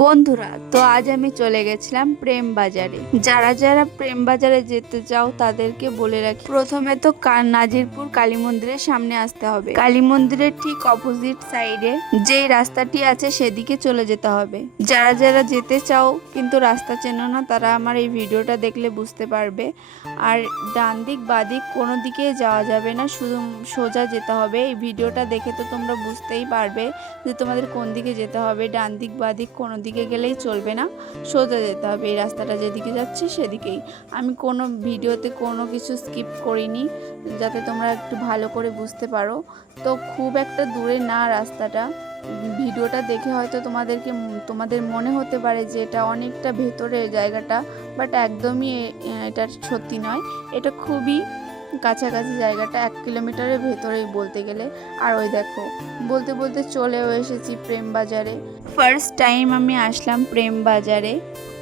বন্ধুরা, তো আজ আমি চলে গেছিলাম প্রেম বাজারে। যারা যারা প্রেম বাজারে যেতে চাও তাদেরকে বলে রাখি, প্রথমে তো নাজিরপুর কালী মন্দিরের সামনে আসতে হবে। কালী মন্দিরের ঠিক অপোজিট সাইডে যেই রাস্তাটি আছে সেদিকে চলে যেতে হবে। যারা যারা যেতে চাও কিন্তু রাস্তা চেনো না, তারা আমার এই ভিডিওটা দেখলে বুঝতে পারবে। আর ডান দিক বাঁ দিক কোনো দিকে যাওয়া যাবে না, শুধু সোজা যেতে হবে। এই ভিডিওটা দেখে তো তোমরা বুঝতেই পারবে যে তোমাদের কোন দিকে যেতে হবে। ডান দিক বাঁ দিক কোনো দিকে গেলেই চলবে না, সোজা যেতে হবে। এই রাস্তাটা যেদিকে যাচ্ছি সেদিকেই। আমি কোনো ভিডিওতে কোনো কিছু স্কিপ করিনি, যাতে তোমরা একটু ভালো করে বুঝতে পারো। তো খুব একটা দূরে না রাস্তাটা, ভিডিওটা দেখে হয়তো তোমাদের মনে হতে পারে যে এটা অনেকটা ভেতরে জায়গাটা, বাট একদমই এটা সত্যি নয়। এটা খুবই কাছাকাছি জায়গাটা, 1 কিলোমিটারের ভেতরেই বলতে গেলে। আর ওই দেখো, বলতে বলতে চলেও এসেছি প্রেম বাজারে। ফার্স্ট টাইম আমি আসলাম প্রেম বাজারে।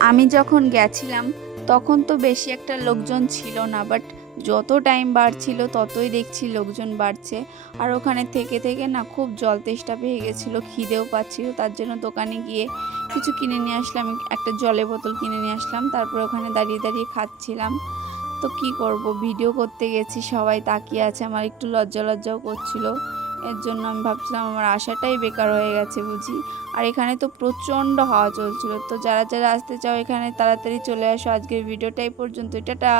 আমি যখন গেছিলাম তখন তো বেশি একটা লোকজন ছিল না, বাট যত টাইম বাড়ছিল ততই দেখছি লোকজন বাড়ছে। আর ওখানে থেকে থেকে না খুব জল তেষ্টা পেয়ে গেছিলো, খিদেও পাচ্ছিল। তার জন্য দোকানে গিয়ে কিছু কিনে নিয়ে আসলাম, একটা জলের বোতল কিনে নিয়ে আসলাম। তারপর ওখানে দাঁড়িয়ে দাঁড়িয়ে খাচ্ছিলাম। তো কি করব, ভিডিও করতে গেছি, সবাই তাকিয়ে আছে, আমার একটু লজ্জা লজ্জাও করছিল। এর জন্য আমি ভাবছিলাম আমার আশাটাই বেকার হয়ে গেছে বুঝি। আর এখানে তো প্রচণ্ড হাওয়া চলছিল। তো যারা যারা আসতে চাও এখানে তাড়াতাড়ি চলে আসো। আজকের ভিডিওটা এই পর্যন্ত, টাটা।